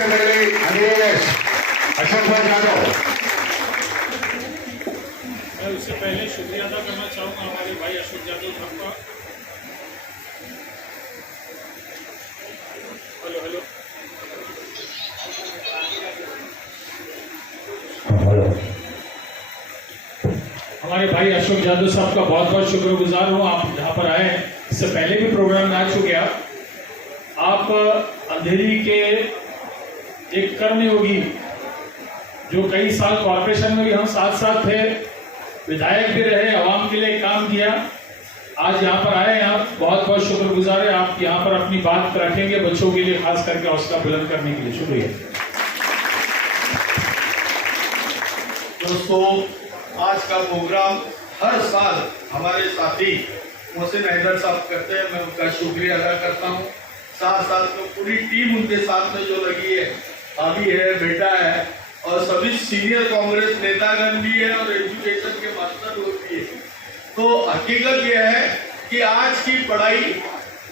अशोक भाई यादव। मैं उससे पहले शुक्रिया अदा करना चाहूँगा हमारे भाई अशोक यादव साहब का। हेलो हेलो हमारे भाई अशोक यादव साहब का बहुत बहुत शुक्रगुजार हूँ। आप यहाँ पर आए, इससे पहले भी प्रोग्राम में आ चुके। आप अंधेरी के एक कर्मयोगी, जो कई साल कॉर्पोरेशन में भी हम साथ साथ थे, विधायक भी रहे, आवाम के लिए काम किया, आज यहाँ पर आए हैं। आप बहुत बहुत शुक्रगुजार है। आप यहाँ पर अपनी बात रखेंगे बच्चों के लिए, खास करके हौसला बुलंद करने के लिए। शुक्रिया दोस्तों। आज का प्रोग्राम हर साल हमारे साथी मोहसिन हैदर साहब करते हैं, मैं उनका शुक्रिया अदा करता हूँ। साथ साथ में पूरी टीम उनके साथ में जो लगी है, भाभी है, बेटा है, और सभी सीनियर कांग्रेस नेतागण भी है, और एजुकेशन के मास्टर लोग भी है। तो हकीकत यह है कि आज की पढ़ाई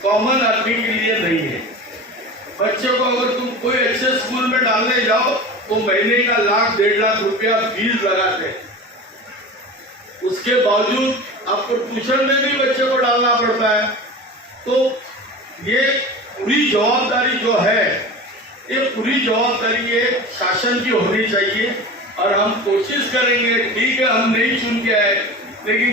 कॉमन आदमी के लिए नहीं है। बच्चे को अगर तुम कोई अच्छे स्कूल में डालने जाओ तो महीने का 1,00,000 1.5 लाख रुपया फीस लगाते हैं। उसके बावजूद आपको ट्यूशन में भी बच्चे को डालना पड़ता है। तो ये पूरी जवाबदारी जो है, ये पूरी जवाबदारी ये शासन की होनी चाहिए। और हम कोशिश करेंगे, ठीक है हम नहीं चुन के आए, लेकिन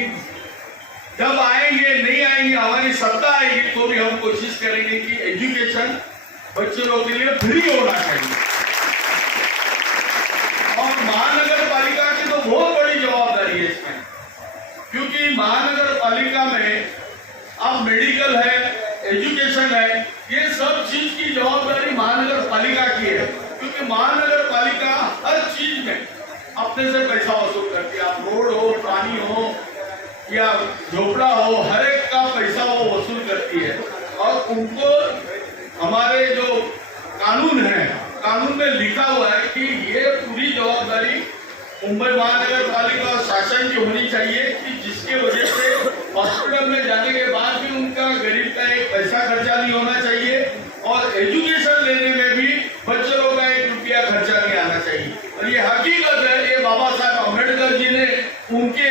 जब आएंगे, नहीं आएंगे, हमारी सत्ता आएगी तो भी हम कोशिश करेंगे कि एजुकेशन बच्चे लोगों के लिए फ्री होना चाहिए। और महानगर पालिका की तो बहुत बड़ी जवाबदारी है इसमें, क्योंकि महानगर पालिका में अब मेडिकल है, एजुकेशन है, ये सब चीज की जवाबदारी महानगर पालिका की है। क्योंकि महानगर पालिका हर चीज में अपने से पैसा वसूल करती है। आप रोड हो, पानी हो या झोपड़ा हो, हर एक का पैसा वो वसूल करती है। और उनको हमारे जो कानून है, कानून में लिखा हुआ है कि ये पूरी जवाबदारी मुंबई महानगर पालिका और शासन की होनी चाहिए, कि जिसके वजह से हॉस्पिटल में जाने के बाद भी उनका गरीब का एक पैसा खर्चा नहीं होना चाहिए, और एजुकेशन लेने में भी बच्चों का 1 रुपया खर्चा नहीं आना चाहिए। और ये हकीकत है, ये बाबा साहब अम्बेडकर जी ने उनके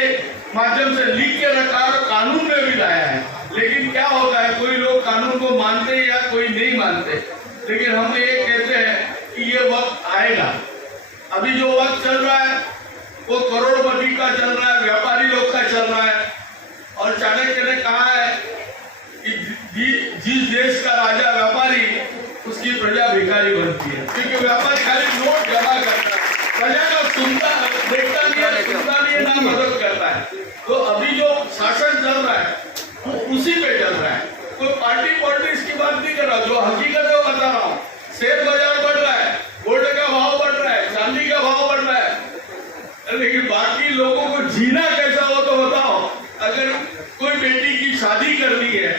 माध्यम से लिख के रखा और कानून में भी लाया है। लेकिन क्या होता है, कोई लोग कानून को मानते हैं या कोई नहीं मानते। लेकिन हम ये कहते हैं कि ये वक्त आएगा। अभी जो वक्त चल रहा है वो करोड़पति का चल रहा है, व्यापारी लोग का चल रहा है। और चाणक्य ने कहा है कि जिस देश का राजा व्यापारी, उसकी प्रजा भिखारी बनती है। क्योंकि व्यापारी खाली नोट जमा करता है, प्रजा का सुनता देखता नहीं है, सुनता नहीं है, ना मदद करता है। तो अभी जो शासन चल रहा है वो उसी पे चल रहा है। कोई पार्टी पॉलिटिक्स की बात नहीं कर रहा, जो हकीकत है वो बता रहा हूँ। शेयर बाजार बढ़ रहा है, गोल्ड का भाव बढ़ रहा है, चांदी का भाव बढ़ रहा है, लेकिन बाकी लोगों को जीना कैसा हो तो बताओ। अगर कोई बेटी की शादी करनी है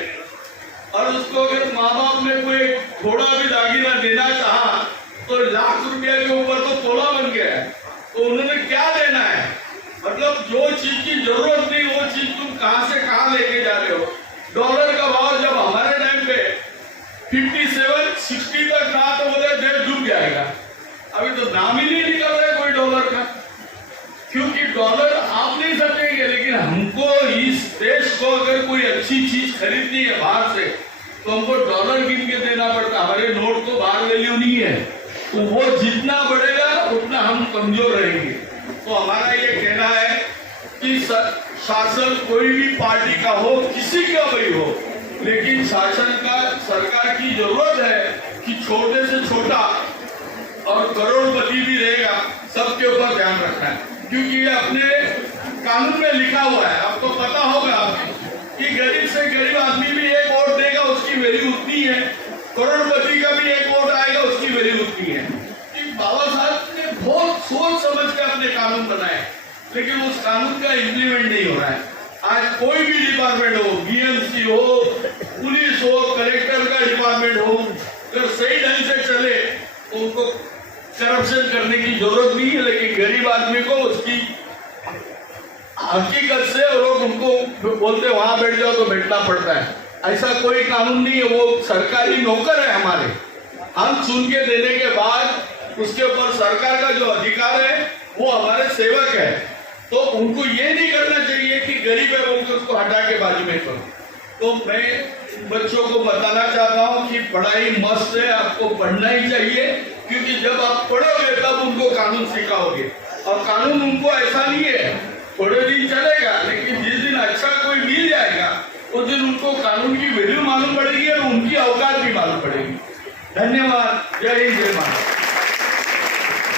और उसको अगर माँ बाप ने कोई थोड़ा भी दागीना देना चाहा तो 1,00,000 रुपया के ऊपर तो तोला बन गया है। तो उन्होंने क्या देना है? मतलब जो चीज की जरूरत नहीं वो चीज तुम कहां से कहां लेके जा रहे हो। डॉलर का भाव जब हमारे टाइम पे 57-60 तक रहा तो बोले देश डूब जाएगा। अभी तो नाम ही नहीं निकल रहा है कोई डॉलर का, क्योंकि डॉलर आप नहीं सकेंगे। लेकिन हमको इस देश को अगर कोई अच्छी चीज खरीदनी है बाहर से तो हमको डॉलर गिन के देना पड़ता। हमारे नोट को बाहर वैल्यू नहीं है, तो वो जितना बढ़ेगा उतना हम कमजोर रहेंगे। तो हमारा ये कहना है कि शासन कोई भी पार्टी का हो, किसी का भी हो, लेकिन शासन का, सरकार की जरूरत है कि छोटे से छोटा और करोड़पति भी रहेगा, सबके ऊपर ध्यान रखना है। क्योंकि ये अपने कानून में लिखा हुआ है। आपको पता होगा कि गरीब से गरीब आदमी भी एक वोट देगा, उसकी वैल्यू उतनी है, करोड़पति का भी एक वोट आएगा, उसकी वैल्यू उतनी है। कि बाबा साहब ने बहुत सोच समझ के अपने कानून बनाए, लेकिन उस कानून का इम्प्लीमेंट नहीं हो रहा है। आज कोई भी डिपार्टमेंट हो, बीएमसी हो, पुलिस हो, कलेक्टर का डिपार्टमेंट हो, अगर सही ढंग से चले तो उनको करप्शन करने की जरूरत नहीं है। लेकिन गरीब आदमी को उसकी हकीकत से लोग उनको बोलते वहां बैठ जाओ तो बैठना पड़ता है। ऐसा कोई कानून नहीं है, वो सरकारी नौकर है हमारे। हम चुन के देने के बाद उसके ऊपर सरकार का जो अधिकार है वो हमारे सेवक है। तो उनको ये नहीं करना चाहिए कि गरीब है वो उसको हटा के बाजू में करो। तो मैं बच्चों को बताना चाहता हूँ कि पढ़ाई मस्त है, आपको पढ़ना ही चाहिए, क्योंकि जब आप पढ़ोगे तब उनको कानून सिखाओगे। और कानून उनको ऐसा नहीं है थोड़े दिन चलेगा, लेकिन जिस दिन अच्छा कोई मिल जाएगा उस दिन उनको कानून की वैल्यू मालूम पड़ेगी और उनकी औकात भी मालूम पड़ेगी। धन्यवाद। जय हिंद, जय भारत।